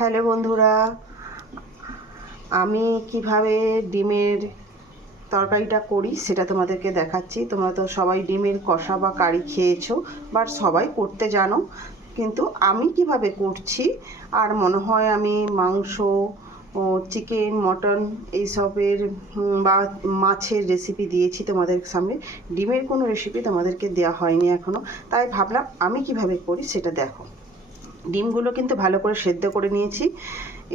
Hello বন্ধুরা, আমি কিভাবে ডিমের তরকারিটা করি সেটা তোমাদেরকে দেখাচ্ছি। তোমরা তো সবাই ডিমের কষা বা কারি খেয়েছো, বাট সবাই করতে জানো, কিন্তু আমি কিভাবে করছি আর মনে হয় আমি মাংস ও চিকেন মটন এইসবের বা মাছের রেসিপি দিয়েছি তোমাদের সামনে। ডিমের কোনো রেসিপি তোমাদেরকে দেওয়া হয়নি এখনও, তাই ভাবলাম আমি কিভাবে করি সেটা দেখো। ডিমগুলো কিন্তু ভালো করে সেদ্ধ করে নিয়েছি।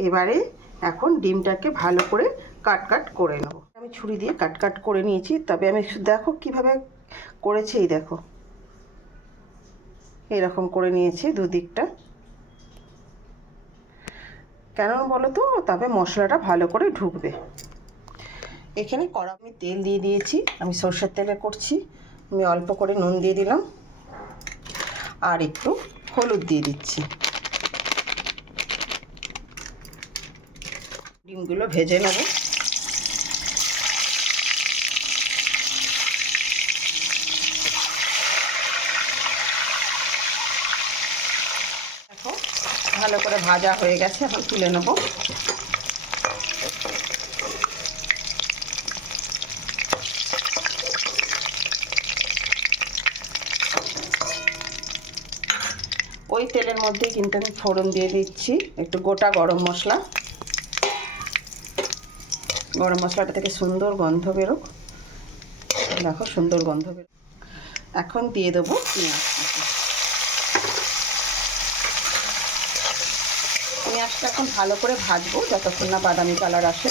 এবারে এখন ডিমটাকে ভালো করে কাট করে নেব। আমি ছুরি দিয়ে কাট করে নিয়েছি, তবে আমি দেখো কিভাবে করেছি। এই দেখো, এরকম করে নিয়েছি দুদিকটা। কেন বলো তো, তবে মশলাটা ভালো করে ঢুকবে। এখানে কড়া আমি তেল দিয়ে দিয়েছি, আমি সরষের তেলে করছি। আমি অল্প করে নুন দিয়ে দিলাম আর একটু হলুদ দিয়ে দিচ্ছি। ডিমগুলো ভেজে নেব। দেখো ভালো করে ভাজা হয়ে গেছে, এখন তুলে নেব। ওই তেলের মধ্যেই কিন্তু আমি ফোড়ন দিয়ে দিচ্ছি একটু গোটা গরম মশলা। গরম মশলাটা থেকে সুন্দর গন্ধ বেরোক, দেখো সুন্দর গন্ধ বেরোক। এখন দিয়ে দেবো পেঁয়াজ। পেঁয়াজটা এখন ভালো করে ভাজবো যতক্ষণ না বাদামি কালার আসে।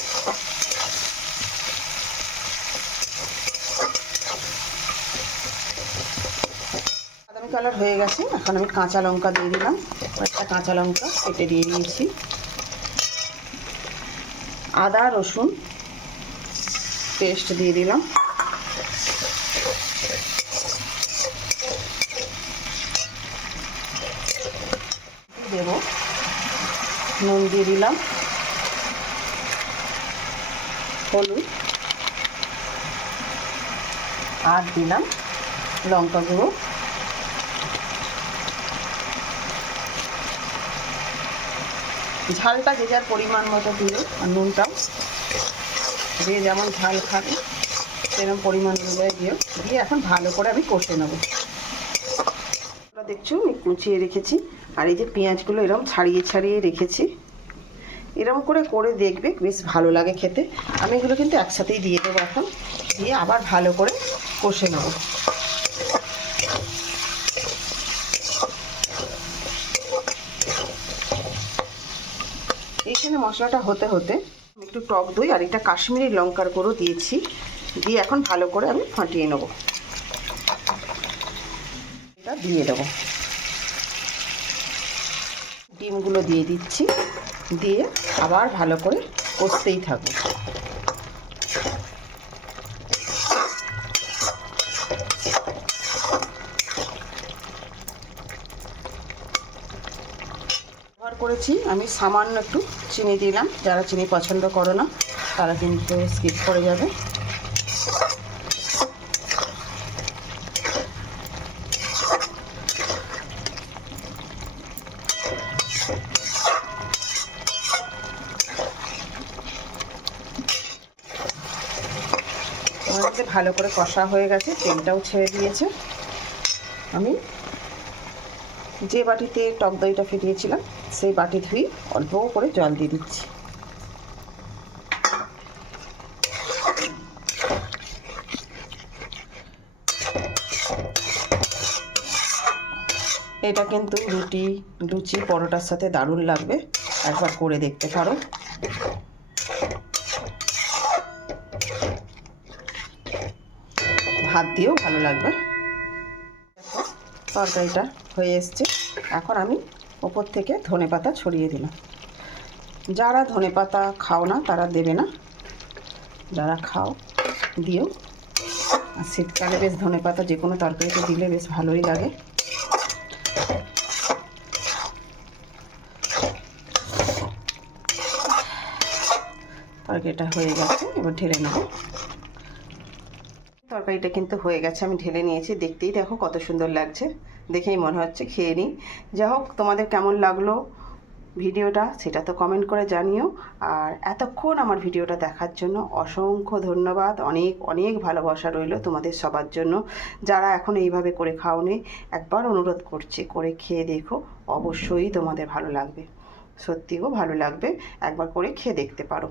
বাদামি কালার হয়ে গেছে, এখন আমি কাঁচা লঙ্কা দিয়ে দিলাম। একটা কাঁচা লঙ্কা কেটে দিয়ে দিয়েছি। আদা রসুন পেস্ট দিয়ে দিলাম। দেব নুন দিয়ে দিলাম, হলুদ আর দিলাম লঙ্কা গুঁড়ো। ঝালটা যে যার পরিমাণ মতো দিও, আর নুনটাও যে যেমন ঝাল খাবে সেরকম পরিমাণ অনুযায়ী দিও। দিয়ে এখন ভালো করে আমি কষে নেবো। দেখছো আমি কুচিয়ে রেখেছি, আর এই যে পেঁয়াজগুলো এরকম ছাড়িয়ে রেখেছি। এরকম করে দেখবে, বেশ ভালো লাগে খেতে। আমি এগুলো কিন্তু একসাথেই দিয়ে দেবো এখন, দিয়ে আবার ভালো করে কষে নেব। এইখানে মশলাটা হতে হতে আমি একটু টক দই আর একটা কাশ্মীরি লঙ্কার গুঁড়ো দিয়েছি, দিয়ে এখন ভালো করে আমি ফাটিয়ে নেব। এটা দিয়ে দেবো। ডিমগুলো দিয়ে দিচ্ছি, দিয়ে আবার ভালো করে কষতেই থাকবো। ব্যবহার করেছি আমি সামান্য একটু চিনি দিলাম। যারা চিনি পছন্দ করো না তারা কিন্তু স্কিপ করে যাবে। আমাদের ভালো করে কষা হয়ে গেছে, তেলটাও ছেড়ে দিয়েছে। আমি যে বাটিতে টক দইটা ফেটিয়েছিলাম সেই বাটি ধুয়ে অল্প করে জল দিয়ে দিচ্ছি। এটা কিন্তু রুটি লুচি পরোটার সাথে দারুণ লাগবে, একবার করে দেখতে পারো। ভাত দিয়েও ভালো লাগবে। তরকারিটা হয়ে এসছে, এখন আমি ওপর থেকে ধনেপাতা ছড়িয়ে দিলাম। যারা ধনেপাতা খাও না তারা দেবে না, যারা খাও দিও। আর শীতকালে বেশ ধনেপাতা যে কোনো তরকারিতে দিলে বেশ ভালোই লাগে। তরকারিটা হয়ে গেছে, এবার ঢেলে নেব। তরকারিটা কিন্তু হয়ে গেছে, আমি ঢেলে নিয়েছি। দেখতেই দেখো কত সুন্দর লাগছে, দেখেই মনে হচ্ছে খেয়ে নিই। যাই হোক, তোমাদের কেমন লাগলো ভিডিওটা সেটা তো কমেন্ট করে জানিও। আর এতক্ষণ আমার ভিডিওটা দেখার জন্য অসংখ্য ধন্যবাদ, অনেক অনেক ভালোবাসা রইল তোমাদের সবার জন্য। যারা এখন এইভাবে করে খাওনি, একবার অনুরোধ করছি করে খেয়ে দেখো, অবশ্যই তোমাদের ভালো লাগবে, সত্যিও ভালো লাগবে, একবার করে খেয়ে দেখতে পারো।